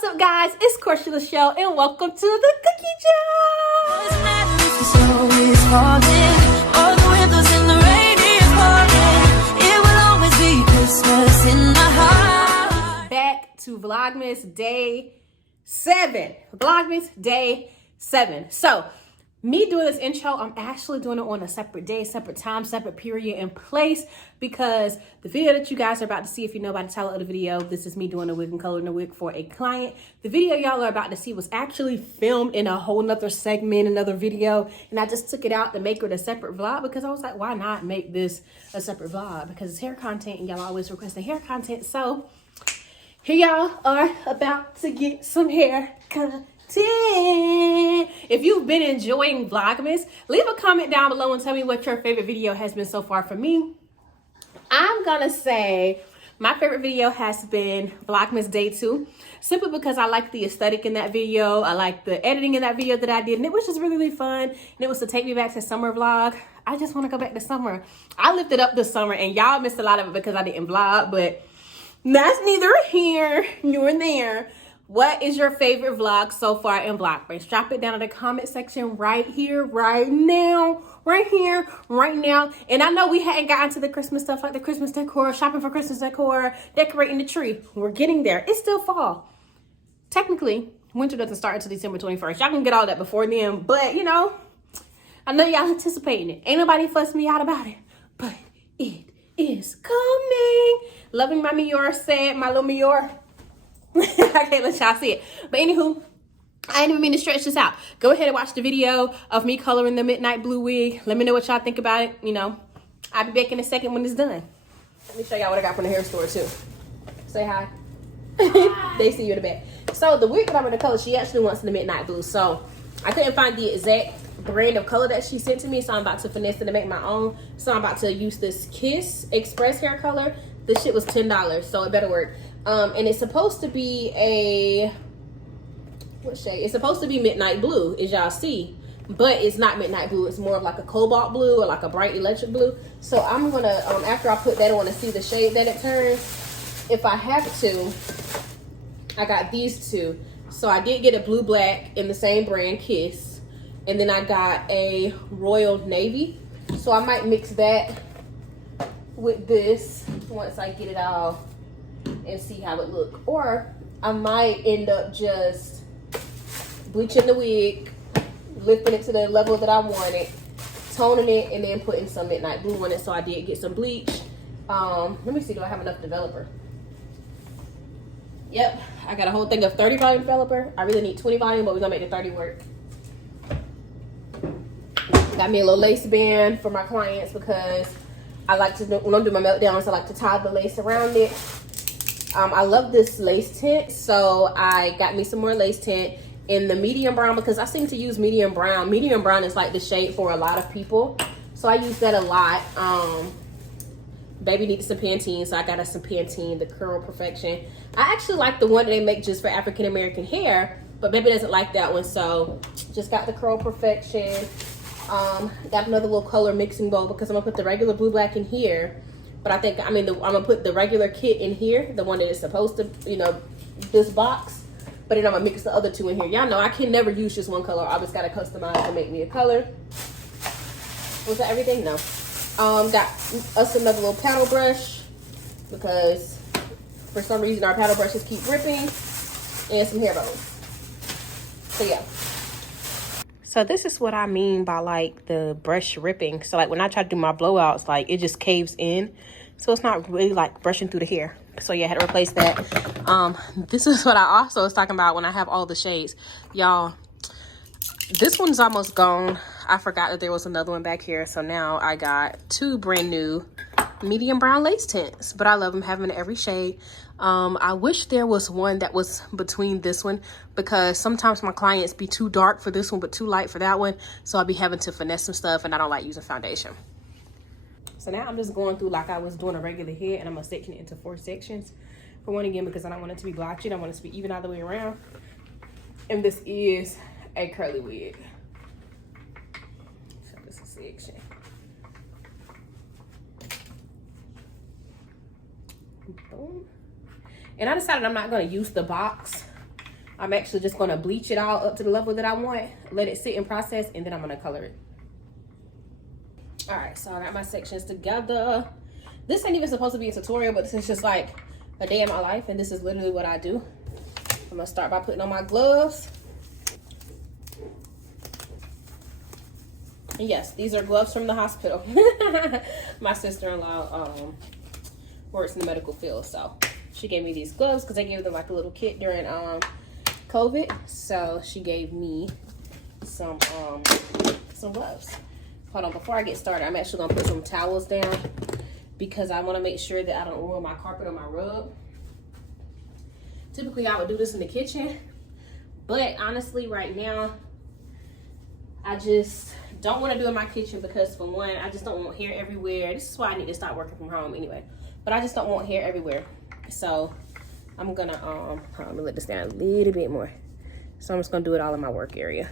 What's up, guys? It's Corsha Lishell, and welcome to the Cookie Jar. Back to Vlogmas day 7. Vlogmas day 7. So, me doing this intro, I'm actually doing it on a separate day, separate time, separate period and place, because the video that you guys are about to see, if you know by the title of the video, this is me doing a wig and coloring a wig for a client. The video y'all are about to see was actually filmed in a whole nother segment, another video, and I just took it out to make it a separate vlog because I was like, why not make this a separate vlog? Because it's hair content and y'all always request the hair content. So here y'all are about to get some hair content. If you've been enjoying Vlogmas, leave a comment down below and tell me what your favorite video has been so far. For me, I'm gonna say my favorite video has been Vlogmas day 2, simply because I like the aesthetic in that video. I like the editing in that video that I did, and it was just really, really fun. And it was to take me back to summer vlog. I just want to go back to summer. I lifted up this summer, and y'all missed a lot of it because I didn't vlog, but that's neither here nor there. What is your favorite vlog so far in Vlogmas? Drop it down in the comment section right here, right now. Right here, right now. And I know we hadn't gotten to the Christmas stuff, like the Christmas decor, shopping for Christmas decor, decorating the tree. We're getting there. It's still fall. Technically, winter doesn't start until December 21st. Y'all can get all that before then. But, you know, I know y'all anticipating it. Ain't nobody fussed me out about it. But it is coming. Loving my Mior said, my little Mior. I can't let y'all see it. But anywho, I didn't even mean to stretch this out. Go ahead and watch the video of me coloring the midnight blue wig. Let me know what y'all think about it. You know, I'll be back in a second when it's done. Let me show y'all what I got from the hair store too. Say hi. They see you in the back. So the wig that I'm gonna color, she actually wants the midnight blue. So I couldn't find the exact brand of color that she sent to me, so I'm about to finesse it to make my own. So I'm about to use this Kiss Express hair color. This shit was $10, so it better work. And it's supposed to be a, what shade? It's supposed to be midnight blue, as y'all see, but it's not midnight blue. It's more of like a cobalt blue or like a bright electric blue. So I'm gonna, after I put that on and see the shade that it turns, if I have to, I got these two. So I did get a blue black in the same brand, Kiss, and then I got a royal navy. So I might mix that with this once I get it all and see how it look. Or I might end up just bleaching the wig, lifting it to the level that I want it, toning it, and then putting some midnight blue on it. So I did get some bleach. Let me see, do I have enough developer? Yep, I got a whole thing of 30 volume developer. I really need 20 volume, but we're gonna make the 30 work. Got me a little lace band for my clients because I like to, when I'm doing my meltdowns, I like to tie the lace around it. I love this lace tint, so I got me some more lace tint in the medium brown because I seem to use medium brown. Medium brown is like the shade for a lot of people, so I use that a lot. Baby needs some Pantene, so I got us some Pantene, the Curl Perfection. I actually like the one that they make just for African American hair, but baby doesn't like that one, so just got the Curl Perfection. Got another little color mixing bowl because I'm gonna put the regular blue black in here. But I think, I'm gonna put the regular kit in here, the one that is supposed to, you know, this box. But then I'm gonna mix the other two in here. Y'all know I can never use just one color. I always gotta customize to make me a color. Was that everything? No. Got us another little paddle brush because for some reason our paddle brushes keep ripping, and some hair bows. So yeah. So this is what I mean by like the brush ripping. So like when I try to do my blowouts, like it just caves in. So it's not really like brushing through the hair. So yeah, I had to replace that. This is what I also was talking about when I have all the shades. Y'all, this one's almost gone. I forgot that there was another one back here. So now I got 2 brand new medium brown lace tints, but I love them, having every shade. I wish there was one that was between this one because sometimes my clients be too dark for this one but too light for that one, so I'll be having to finesse some stuff, and I don't like using foundation. So now I'm just going through like I was doing a regular head, and I'm gonna section it into 4 sections for one again because I don't want it to be blotchy. I want it to be even all the way around, and this is a curly wig. So this is a section. Boom. And I decided I'm not going to use the box I'm actually just gonna bleach it all up to the level that I want, let it sit and process, and then I'm gonna color it. All right, so I got my sections together. This ain't even supposed to be a tutorial, but this is just like a day in my life, and this is literally what I do. I'm gonna start by putting on my gloves. And yes, these are gloves from the hospital. My sister-in-law works in the medical field, so she gave me these gloves because they gave them like a little kit during COVID. So she gave me some gloves. Hold on, before I get started, I'm actually gonna put some towels down because I want to make sure that I don't ruin my carpet or my rug. Typically, I would do this in the kitchen, but honestly, right now, I just don't want to do it in my kitchen because, for one, I just don't want hair everywhere. This is why I need to stop working from home anyway. But I just don't want hair everywhere. So I'm gonna let me let this down a little bit more. So I'm just gonna do it all in my work area.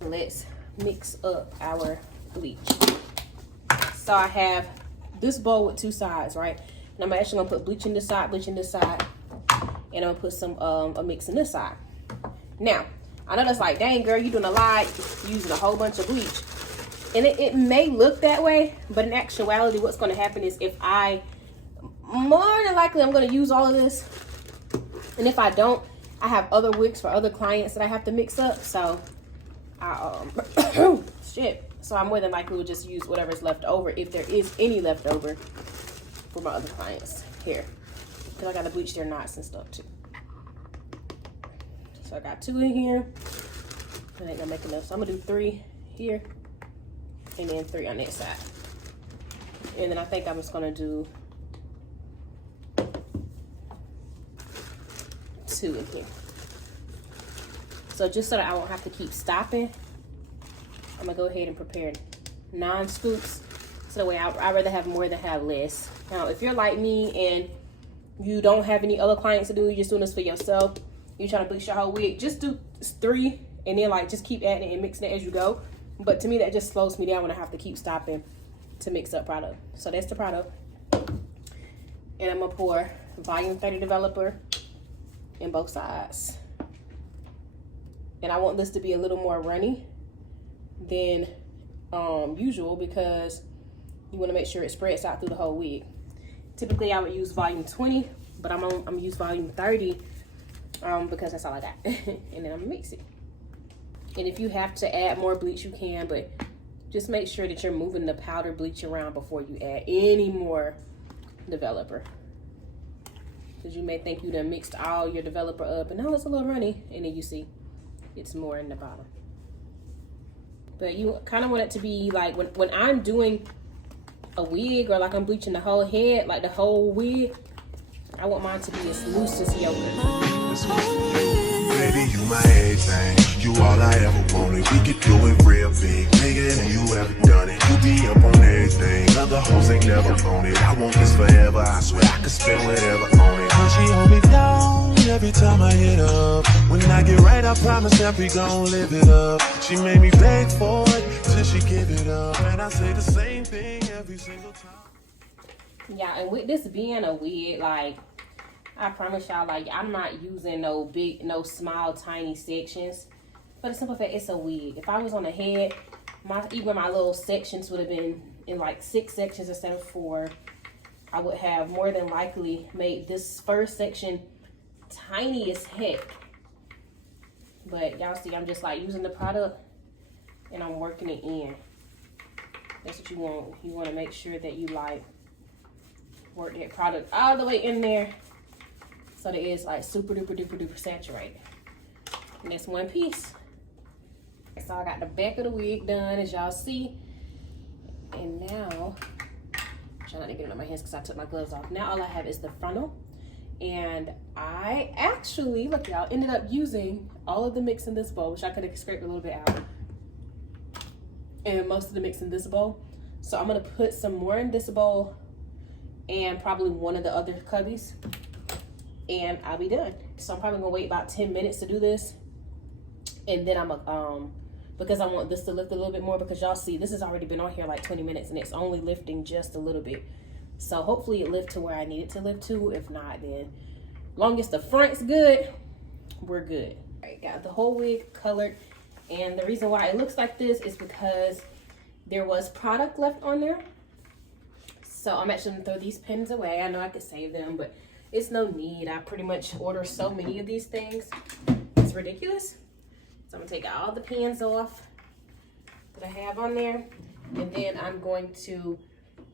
Let's mix up our bleach. So I have this bowl with two sides, right? And I'm actually gonna put bleach in this side, and I'm gonna put some a mix in this side. Now, I know that's like, dang girl, you doing a lot, using a whole bunch of bleach. And it may look that way, but in actuality, what's gonna happen is more than likely, I'm gonna use all of this. And if I don't, I have other wicks for other clients that I have to mix up. So, So I more than likely will just use whatever's left over, if there is any left over, for my other clients here. Because I gotta bleach their knots and stuff too. So I got 2 in here. I ain't gonna make enough. So I'm gonna do 3 here. And then 3 on that side. And then I think I'm just gonna do 2 in here. So just so that I won't have to keep stopping, I'm gonna go ahead and prepare 9 scoops. So that way I'd rather have more than have less. Now, if you're like me and you don't have any other clients to do, you're just doing this for yourself, you're trying to bleach your whole wig, just do 3 and then like just keep adding it and mixing it as you go. But to me, that just slows me down when I have to keep stopping to mix up product. So that's the product. And I'm gonna pour volume 30 developer in both sides. And I want this to be a little more runny than usual because you want to make sure it spreads out through the whole wig. Typically, I would use volume 20, but I'm gonna use volume 30 because that's all I got. And then I'm gonna mix it. And if you have to add more bleach, you can, but just make sure that you're moving the powder bleach around before you add any more developer. Because you may think you done mixed all your developer up, and no, it's a little runny, and then you see it's more in the bottom. But you kind of want it to be like, when I'm doing a wig or like I'm bleaching the whole head, like the whole wig, I want mine to be as loose as yogurt. Baby, you my everything. You all I ever wanted. We could do it real big, bigger than you ever done it. You be up on everything. Other hoes ain't never on it. I want this forever. I swear I could spend whatever on it. When she hold me down every time I hit up. When I get right, I promise that we gon' live it up. She made me beg for it till she give it up. And I say the same thing every single time. Yeah, and with this being a wig, like, I promise y'all, like, I'm not using no small, tiny sections. For the simple fact, it's a wig. If I was on a head, even my little sections would have been in like 6 sections instead of 4. I would have more than likely made this first section tiny as heck. But y'all see, I'm just like using the product and I'm working it in. That's what you want. You want to make sure that you like work that product all the way in there so that it's like super duper duper duper saturated. And that's one piece. So I got the back of the wig done, as y'all see. And now, I'm trying not to get it on my hands because I took my gloves off. Now all I have is the frontal. And I actually, look y'all, ended up using all of the mix in this bowl, which I could have scraped a little bit out. And most of the mix in this bowl. So I'm gonna put some more in this bowl and probably one of the other cubbies. And I'll be done. So I'm probably gonna wait about 10 minutes to do this. And then I'm because I want this to lift a little bit more, because y'all see this has already been on here like 20 minutes and it's only lifting just a little bit. So hopefully it lift to where I need it to lift to. If not, then long as the front's good, we're good. All right, got the whole wig colored. And the reason why it looks like this is because there was product left on there. So I'm actually gonna throw these pins away. I know I could save them, but it's no need. I pretty much order so many of these things. It's ridiculous. So I'm gonna take all the pins off that I have on there. And then I'm going to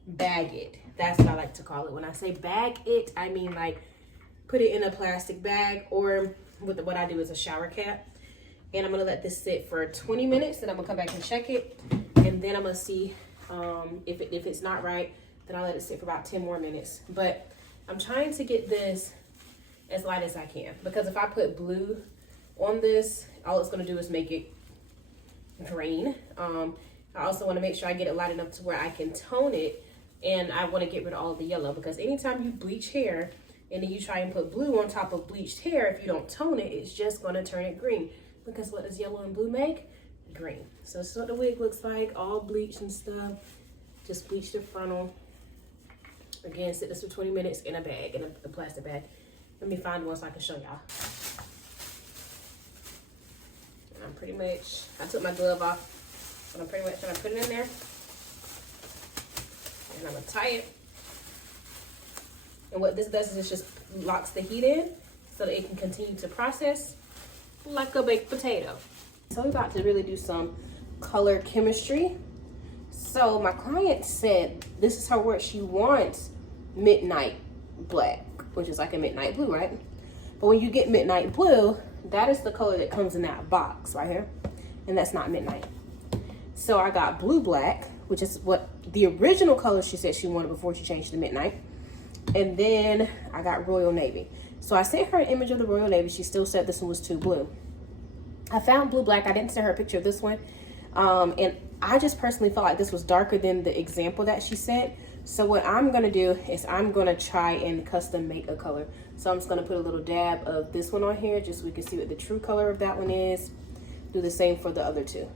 bag it. That's what I like to call it. When I say bag it, I mean like put it in a plastic bag, or with what I do is a shower cap. And I'm gonna let this sit for 20 minutes, then I'm gonna come back and check it. And then I'm gonna see if it's not right, then I'll let it sit for about 10 more minutes. But I'm trying to get this as light as I can, because if I put blue on this, all it's gonna do is make it green. I also wanna make sure I get it light enough to where I can tone it, and I wanna get rid of all of the yellow, because anytime you bleach hair and then you try and put blue on top of bleached hair, if you don't tone it, it's just gonna turn it green. Because what does yellow and blue make? Green. So this is what the wig looks like, all bleached and stuff. Just bleach the frontal. Again, sit this for 20 minutes in a bag, in a plastic bag. Let me find one so I can show y'all. And I'm pretty much, I took my glove off, but I'm pretty much gonna put it in there. And I'm gonna tie it. And what this does is it just locks the heat in so that it can continue to process like a baked potato. So we're about to really do some color chemistry. So my client said this is her word. She wants midnight black, which is like a midnight blue, right? But when you get midnight blue, that is the color that comes in that box right here. And that's not midnight. So I got blue black, which is what the original color she said she wanted before she changed to midnight. And then I got royal navy. So I sent her an image of the royal navy. She still said this one was too blue. I found blue black. I didn't send her a picture of this one. And I just personally felt like this was darker than the example that she sent. So what I'm gonna do is I'm gonna try and custom make a color. So I'm just gonna put a little dab of this one on here just so we can see what the true color of that one is. Do the same for the other two.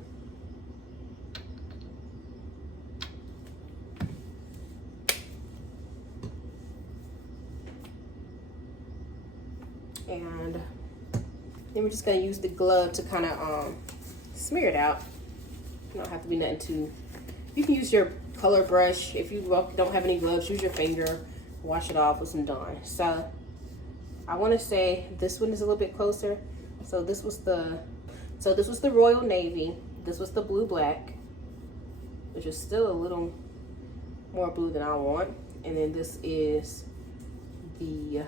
And then we're just gonna use the glove to kind of smear it out. You don't have to be nothing too. You can use your color brush. If you don't have any gloves, use your finger. Wash it off with some Dawn. So I want to say this one is a little bit closer. So this was the royal navy. This was the blue black, which is still a little more blue than I want. And then this is the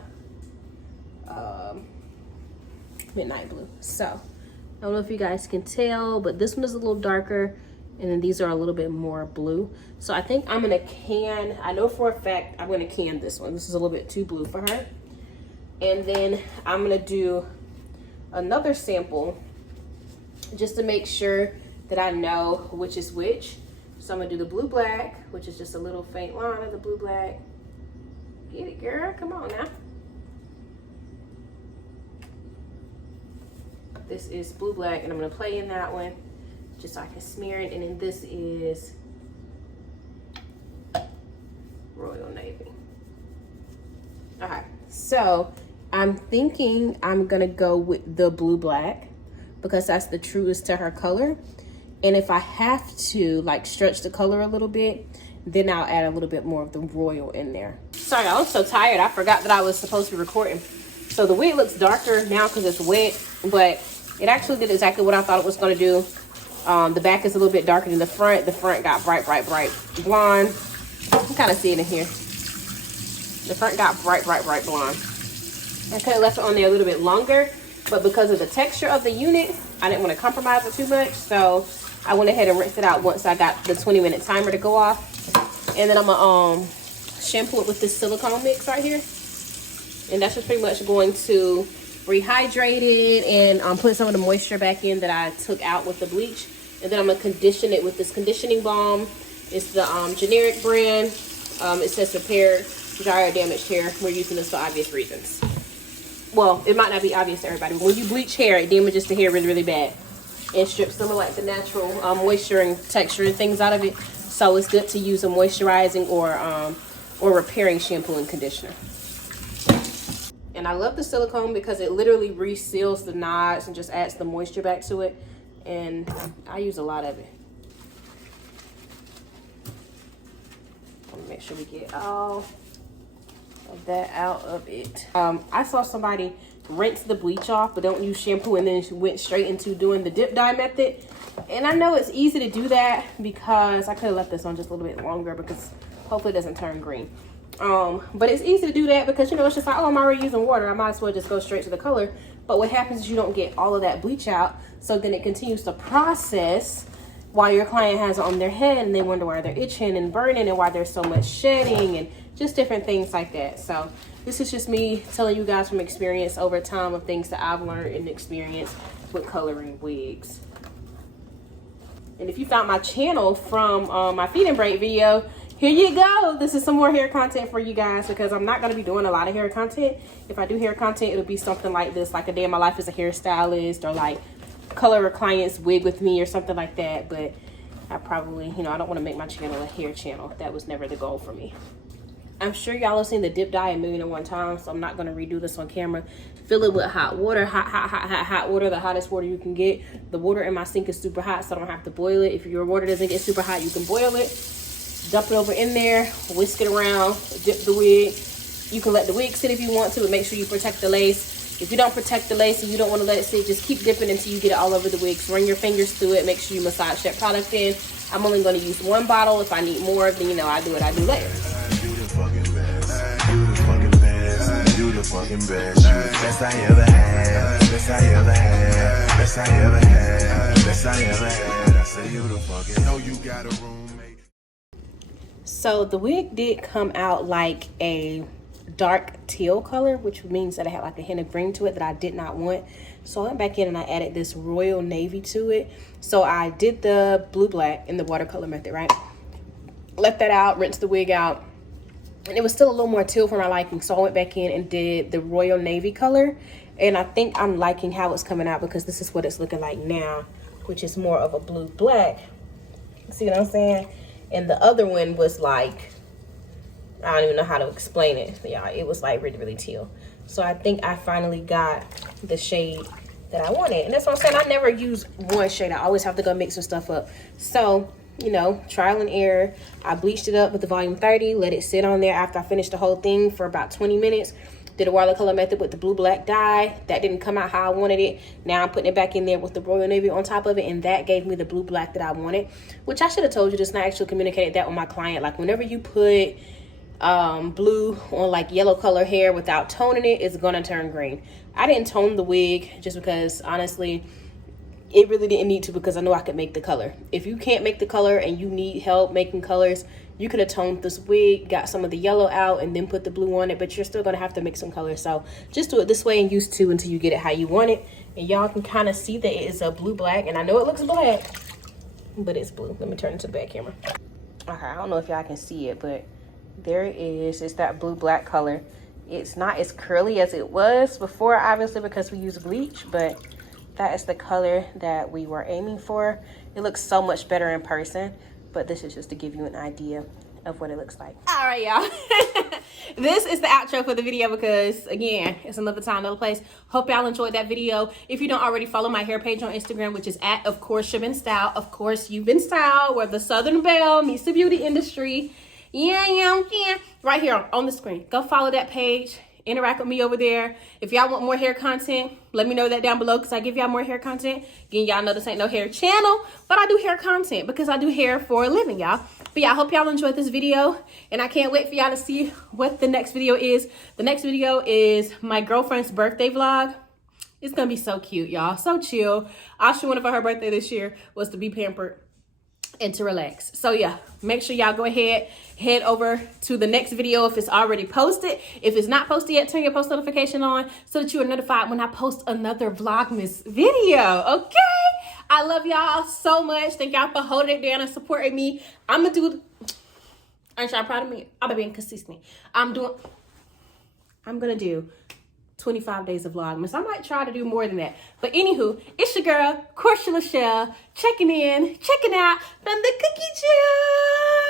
midnight blue. So I don't know if you guys can tell, but this one is a little darker, and then these are a little bit more blue. So I think I'm gonna can, I know for a fact I'm gonna can this one. This is a little bit too blue for her. And then I'm gonna do another sample just to make sure that I know which is which. So I'm gonna do the blue black, which is just a little faint line of the blue black. Get it, girl, come on now. This is blue black, and I'm gonna play in that one just so I can smear it. And then this is royal navy. Okay, so I'm thinking I'm gonna go with the blue black because that's the truest to her color. And if I have to like stretch the color a little bit, then I'll add a little bit more of the royal in there. Sorry, I'm so tired. I forgot that I was supposed to be recording. So the wig looks darker now because it's wet, but it actually did exactly what I thought it was going to do. The back is a little bit darker than the front. The front got bright blonde. You can kind of see it in here. The front got bright blonde. I could have left it on there a little bit longer, but because of the texture of the unit, I didn't want to compromise it too much. So I went ahead and rinsed it out once I got the 20-minute timer to go off. And then I'm going to shampoo it with this silicone mix right here. And that's just pretty much going to rehydrate it and put some of the moisture back in that I took out with the bleach. And then I'm gonna condition it with this conditioning balm. It's the generic brand. It says repair dry or damaged hair. We're using this for obvious reasons. Well, it might not be obvious to everybody, but when you bleach hair, it damages the hair really bad. It strips some of like the natural moisture and texture and things out of it. So it's good to use a moisturizing or repairing shampoo and conditioner. And I love the silicone because it literally reseals the knots and just adds the moisture back to it. And I use a lot of it. Let me make sure we get all of that out of it. I saw somebody rinse the bleach off, but don't use shampoo, and then went straight into doing the dip dye method. And I know it's easy to do that because I could have left this on just a little bit longer because hopefully it doesn't turn green. But it's easy to do that because, you know, it's just like, oh, I'm already using water, I might as well just go straight to the color. But what happens is you don't get all of that bleach out, so then it continues to process while your client has it on their head, and they wonder why they're itching and burning and why there's so much shedding and just different things like that. So this is just me telling you guys from experience over time of things that I've learned and experienced with coloring wigs. And if you found my channel from my feed and braid video, here you go. This is some more hair content for you guys, because I'm not going to be doing a lot of hair content. If I do hair content, it'll be something like this, like a day in my life as a hairstylist, or like color a client's wig with me or something like that. But I probably, you know, I don't want to make my channel a hair channel. That was never the goal for me. I'm sure y'all have seen the dip dye 1,000,001 times, so I'm not going to redo this on camera. Fill it with hot water, hot water, the hottest water you can get. The water in my sink is super hot, so I don't have to boil it. If your water doesn't get super hot, you can boil it. Dump it over in there, whisk it around, dip the wig. You can let the wig sit if you want to, but make sure you protect the lace. If you don't protect the lace and you don't want to let it sit, just keep dipping until you get it all over the wig. So run your fingers through it. Make sure you massage that product in. I'm only going to use one bottle. If I need more, then, you know, I do what I do later. You the fucking best. You the fucking best. You the fucking best. You the best I ever had. Best I ever had. Best I ever had. Best I ever had. I say you the fucking. Know you got a roommate. So the wig did come out like a dark teal color, which means that it had like a hint of green to it that I did not want. So I went back in and I added this royal navy to it. So I did the blue black in the watercolor method, right? Left that out, rinsed the wig out, and it was still a little more teal for my liking. So I went back in and did the royal navy color, and I think I'm liking how it's coming out because this is what it's looking like now, which is more of a blue black. See what I'm saying? And the other one was like, I don't even know how to explain it. Yeah, it was like really, really teal. So I think I finally got the shade that I wanted. And that's what I'm saying. I never use one shade. I always have to go mix some stuff up. So, you know, trial and error. I bleached it up with the volume 30. Let it sit on there after I finished the whole thing for about 20 minutes. Did a watercolor method with the blue black dye. That didn't come out how I wanted it. Now I'm putting it back in there with the royal navy on top of it, and that gave me the blue black that I wanted, which I should have told you, just not actually communicated that with my client. Like, whenever you put blue on like yellow color hair without toning it, it's gonna turn green. I didn't tone the wig just because honestly it really didn't need to, because I know I could make the color. If you can't make the color and you need help making colors, you could have toned this wig, got some of the yellow out, and then put the blue on it, but you're still gonna have to mix some color. So just do it this way and use two until you get it how you want it. And y'all can kind of see that it is a blue black, and I know it looks black, but it's blue. Let me turn it to the back camera. Okay, I don't know if y'all can see it, but there it is. It's that blue black color. It's not as curly as it was before, obviously, because we use bleach, but that is the color that we were aiming for. It looks so much better in person, but this is just to give you an idea of what it looks like. All right, y'all. This is the outro for the video because, again, it's another time, another place. Hope y'all enjoyed that video. If you don't already follow my hair page on Instagram, which is at Of Course You've Been Style. Of course, you've been styled, where the Southern Belle meets the beauty industry. Yeah. Right here on the screen. Go follow that page. Interact with me over there. If y'all want more hair content, let me know that down below, because I give y'all more hair content. Again, y'all know this ain't no hair channel, but I do hair content because I do hair for a living, y'all. But yeah, I hope y'all enjoyed this video, and I can't wait for y'all to see what the next video is. The next video is my girlfriend's birthday vlog. It's gonna be so cute, y'all. So chill. Asha wanted for her birthday this year was to be pampered and to relax. So yeah, make sure y'all go ahead, head over to the next video if it's already posted. If it's not posted yet, turn your post notification on so that you are notified when I post another Vlogmas video, okay? I love y'all so much. Thank y'all for holding it down and supporting me. I'm gonna do, aren't y'all proud of me? I'm being consistent. I'm gonna do 25 days of Vlogmas. I might try to do more than that. But anywho, it's your girl, Corsha Lishell, checking out from the cookie jar.